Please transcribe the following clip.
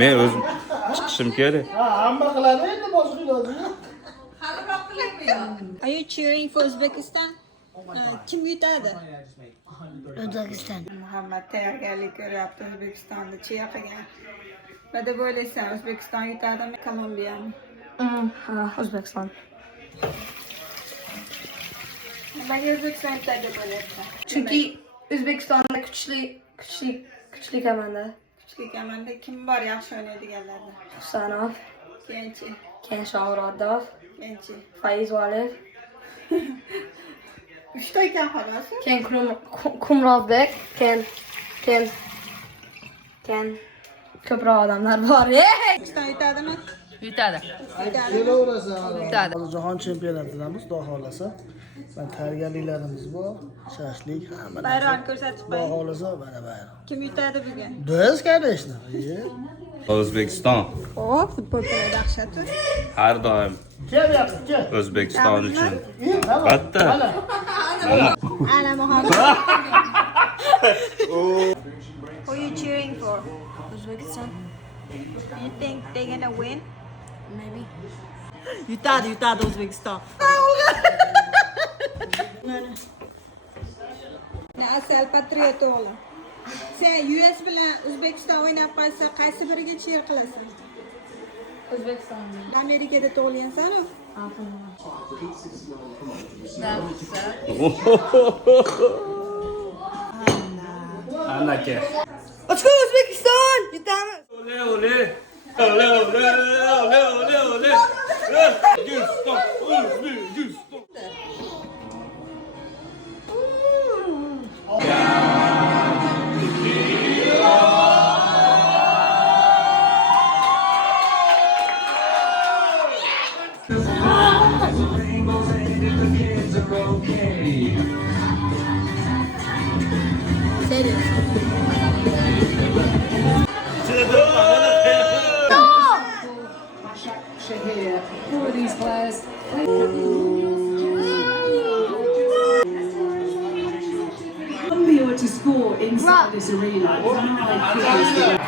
Men o'zim chiqishim kerak. Hamma qiladi endi boshqa iloji yo'q. Are you cheering for Uzbekistan? Kim yutadi? O'zbekiston. Muhammad tayyorgarlik ko'ryapti O'zbekistonni chiyaqiga. Nima deb o'ylaysan? O'zbekiston yutadimi, Kolumbiyami? O'zbekiston. Nimaga O'zbekiston yutadi deb o'ylayapsan? Chunki O'zbekistonda kuchli komanda. Kuchli komanda kim bor yaxshi o'ynaydiganlarda? Husanov, Kenchi, keyin Shomurodov, Kenchi. Faiz Valiyev, 3 ta ekan xolos. keyin Kumrovbek, keyin ko'proq odamlar bor. O'zbekiston yutadimi? Yutadi. Kelaverasiz. Jahon chempionatidamiz, xudo xolasa. Ben tayyorgarliklarimiz bor. Shashlik hamma. Bayroqni ko'rsatib Xudo qo'ying. xolasa mana bayroq. Kim yutadi bugun? Biz, конечно. O'zbekiston O, futbol kuni dahshati. har doim Kelyapti, kel. O'zbekiston uchun. Albatta. Albatta. Ana Muhammad. Who are you cheering for? O'zbekiston. You think they're gonna win? Maybe. Yutadi O'zbekiston. Asal patriot o'g'lim. Sen US bilan O'zbekiston o'ynab qolsa, qaysi biriga cheer qilasan? O'zbekiston. Amerikada tug'ilgansan-ku? Anaka. Ochko O'zbekiston yutamiz. Ole ole. Ole ole ole ole ole. O'zbekiston, O'zbekiston. Here, all of these players. Colombia to score inside this arena. It's a high kick.